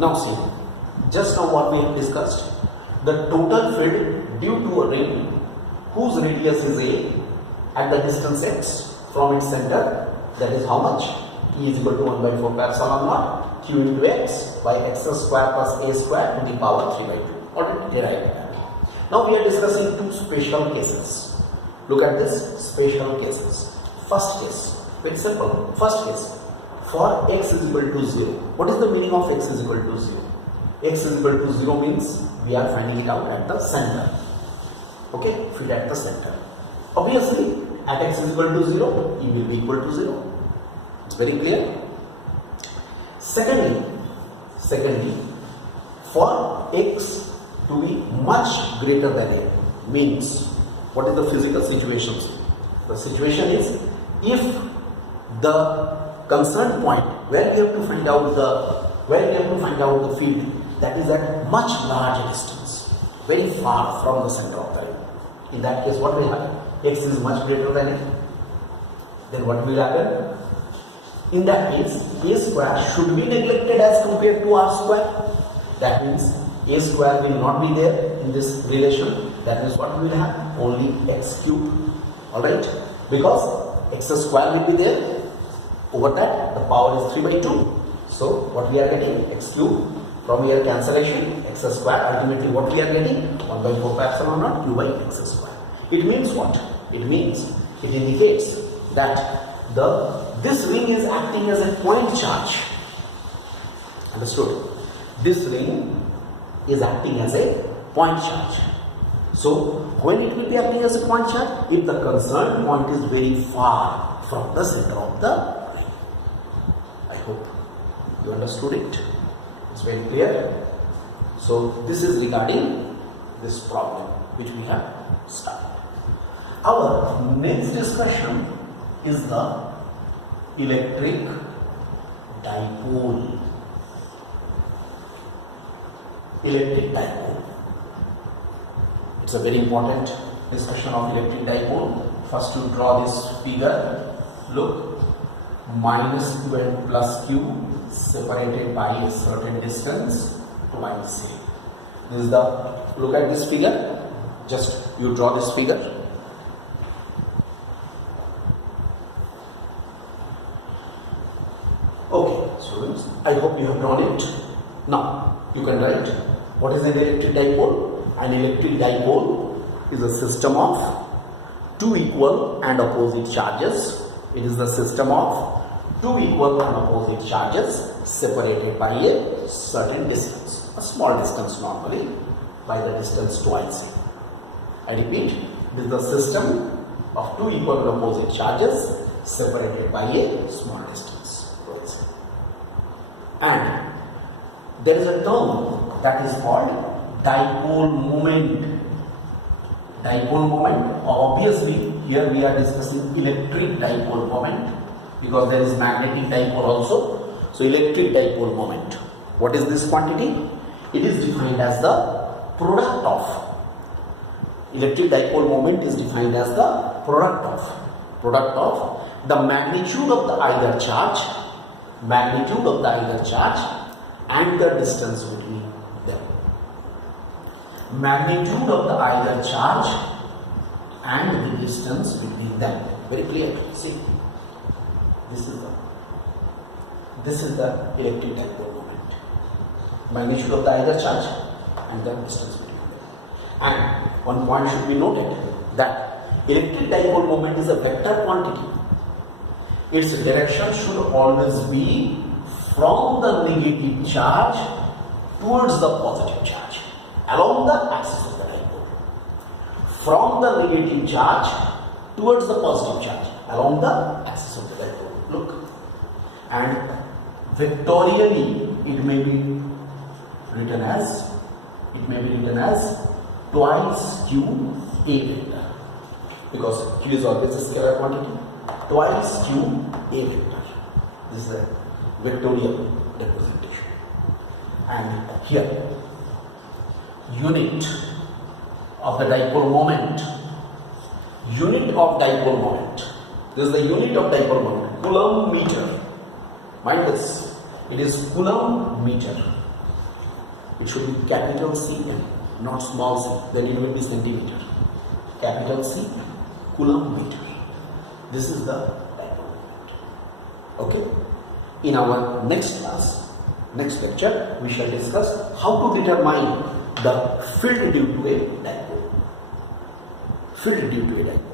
Now see, just now what we have discussed, the total field due to a ring whose radius is a at the distance x from its center, that is how much? E is equal to 1 by 4 pi epsilon naught q into x by x square plus a square to the power 3 by 2. Already derived that. Now we are discussing two special cases. Look at this special cases. First case, very simple. First case, for x is equal to 0. What is the meaning of x is equal to 0? X is equal to 0 means we are finding it out at the center. Okay, fit at the center. Obviously, at x is equal to 0, E will be equal to 0. It's very clear. Secondly, for x to be much greater than a means, what is the physical situation? The situation is, if the concerned point where we have to find out the field that is at much larger distance, very far from the center of the ring. In that case, what will happen? X is much greater than a. Then what will happen? In that case, a square should be neglected as compared to r square. That means a square will not be there in this relation. That means what we will have? Only x cube. Alright? Because x square will be there. Over that, the power is 3 by 2. So, what we are getting? X cube. From here, cancellation. X square. Ultimately, what we are getting? 1 by 4 pi epsilon naught q by x square. It means what? It indicates that this ring is acting as a point charge. Understood? This ring is acting as a point charge. So, when it will be acting as a point charge? If the concerned point is very far from the center of the ring. I hope you understood it. It's very clear. So, this is regarding this problem which we have started. Our next discussion is the electric dipole. Electric dipole. It's a very important discussion of electric dipole. First, you draw this figure. Look, minus q and plus q separated by a certain distance twice a. This is the, look at this figure. Just you draw this figure. Okay, students, I hope you have drawn it. Now, you can write what is an electric dipole. An electric dipole is a system of two equal and opposite charges. It is the system of two equal and opposite charges separated by a certain distance, a small distance normally, by the distance twice. I repeat, it is the system of two equal and opposite charges separated by a small distance. And there is a term that is called dipole moment. Dipole moment, obviously here we are discussing electric dipole moment because there is magnetic dipole also. So electric dipole moment. What is this quantity? It is defined as the product of. Electric dipole moment is defined as the product of the magnitude of the either charge and the distance between them. Magnitude of the either charge and the distance between them. Very clear. See, this is the electric dipole moment. Magnitude of the either charge and the distance between them. And one point should be noted that electric dipole moment is a vector quantity. Its direction should always be from the negative charge towards the positive charge along the axis of the dipole. From the negative charge towards the positive charge along the axis of the dipole. Look. And vectorially it may be written as twice q a vector, because q is always a scalar quantity. Twice q a vector. This is a vectorial representation. And here, unit of the dipole moment. Unit of dipole moment. This is the unit of dipole moment. Coulomb meter. Mind this. It is coulomb meter. It should be capital Cm, not small c. Then it will be centimeter. Capital C, Coulomb meter. This is the dipole moment. Okay. In our next class, next lecture, we shall discuss how to determine the field due to a dipole. Field due to a dipole.